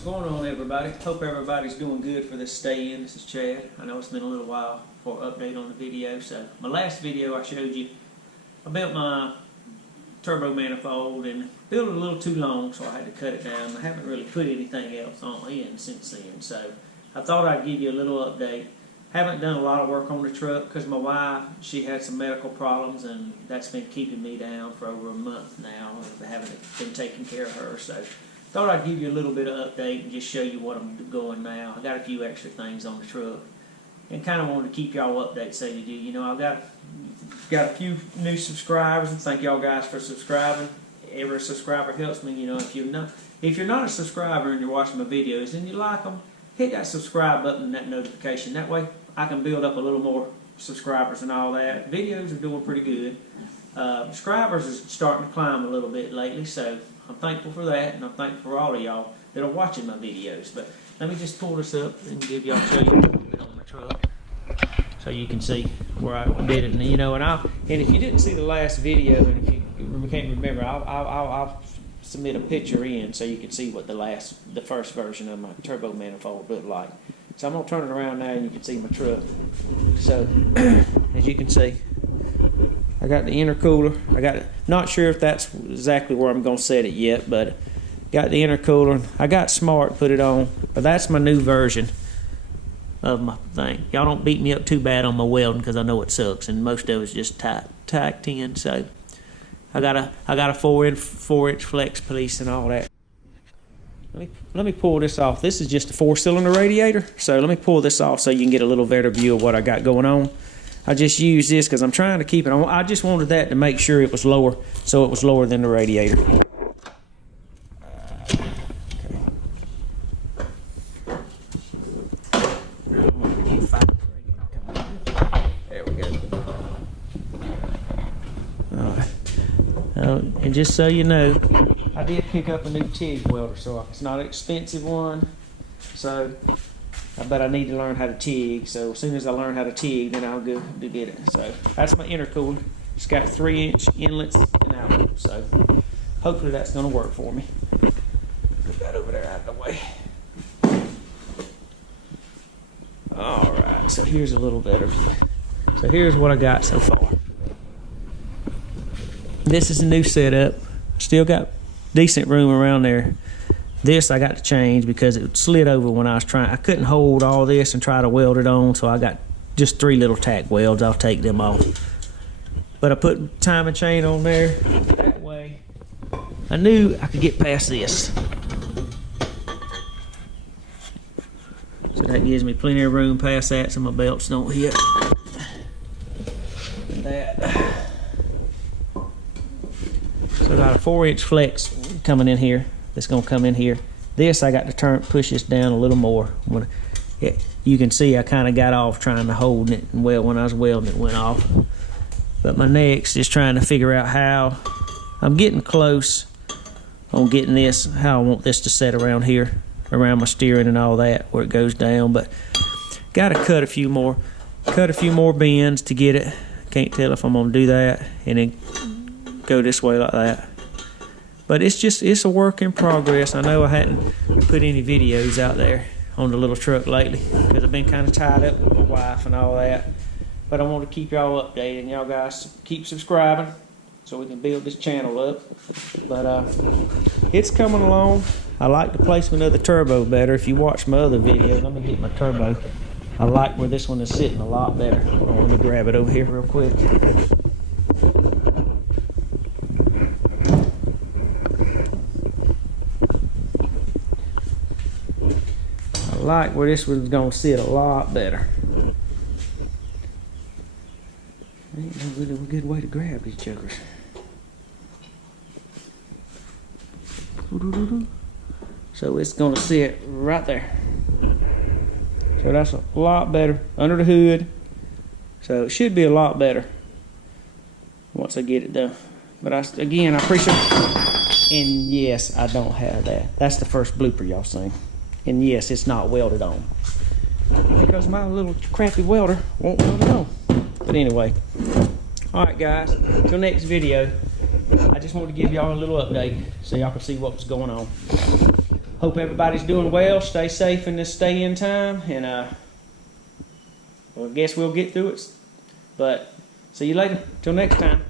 What's going on, everybody? Hope everybody's doing good for this stay-in. This is Chad. I know it's been a little while for an update on the video. So my last video I showed you, I built my turbo manifold and built it a little too long, so I had to cut it down. I haven't really put anything else on in since then, so I thought I'd give you a little update. Haven't done a lot of work on the truck because my wife, she had some medical problems, and that's been keeping me down for over a month now. I haven't been taking care of her, so thought I'd give you a little bit of update and just show you what I'm doing now. I got a few extra things on the truck and kind of wanted to keep y'all updated. So you know, I've got a few new subscribers, and thank y'all guys for subscribing. Every subscriber helps me. You know, if you're not a subscriber and you're watching my videos and you like them, hit that subscribe button and that notification. That way I can build up a little more subscribers and all that. Videos are doing pretty good. Subscribers is starting to climb a little bit lately, so I'm thankful for that, and I'm thankful for all of y'all that are watching my videos. But let me just pull this up and show you a little bit on my truck, so you can see where I did it. And you know, and if you didn't see the last video, and if you can't remember, I'll submit a picture in so you can see what the first version of my turbo manifold looked like. So I'm gonna turn it around now, and you can see my truck. So as you can see, I got the intercooler. Not sure if that's exactly where I'm gonna set it yet, but got the intercooler. I got smart, put it on, but that's my new version of my thing. Y'all don't beat me up too bad on my welding, because I know it sucks, and most of it's just tacked in. So I got a 4-inch flex piece and all that. Let me pull this off. This is just a 4-cylinder radiator, so let me pull this off so you can get a little better view of what I got going on. I just use this because I'm trying to keep it on. I just wanted that to make sure it was lower, so it was lower than the radiator. There we go. All right. And just so you know, I did pick up a new TIG welder, so it's not an expensive one. So, but I need to learn how to TIG. So as soon as I learn how to TIG, then I'll go to get it. So that's my intercooler. It's got 3-inch inlets and outlets. So hopefully that's going to work for me. Put that over there out of the way. All right. So here's a little better view. So here's what I got so far. This is a new setup. Still got decent room around there. This I got to change because it slid over when I was trying. I couldn't hold all this and try to weld it on, so I got just 3 little tack welds. I'll take them off. But I put timing chain on there. That way I knew I could get past this. So that gives me plenty of room past that so my belts don't hit. That. So I got a 4-inch flex coming in here. That's going to come in here. This I got to push this down a little more. You can see I kind of got off trying to hold it, and when I was welding it went off. But my next is trying to figure out how I'm getting close on getting this, how I want this to set around here, around my steering and all that, where it goes down. But got to cut a few more bends to get it. Can't tell if I'm going to do that and then go this way like that. But it's a work in progress. I know I hadn't put any videos out there on the little truck lately because I've been kind of tied up with my wife and all that. But I want to keep y'all updated, and y'all guys keep subscribing so we can build this channel up. But it's coming along. I like the placement of the turbo better. If you watch my other videos, let me get my turbo. I like where this one is sitting a lot better. Hold on, let me grab it over here real quick. I like where this one's gonna sit a lot better. Ain't no really good way to grab these jokers. So it's gonna sit right there. So that's a lot better under the hood. So it should be a lot better once I get it done. But again, I appreciate it. And yes, I don't have that. That's the first blooper y'all seen. And yes, it's not welded on because my little crappy welder won't weld it on. But anyway, all right guys, till next video. I just wanted to give y'all a little update so y'all can see what was going on. Hope everybody's doing well. Stay safe in this stay-in time, and well, I guess we'll get through it. But see you later. Till next time.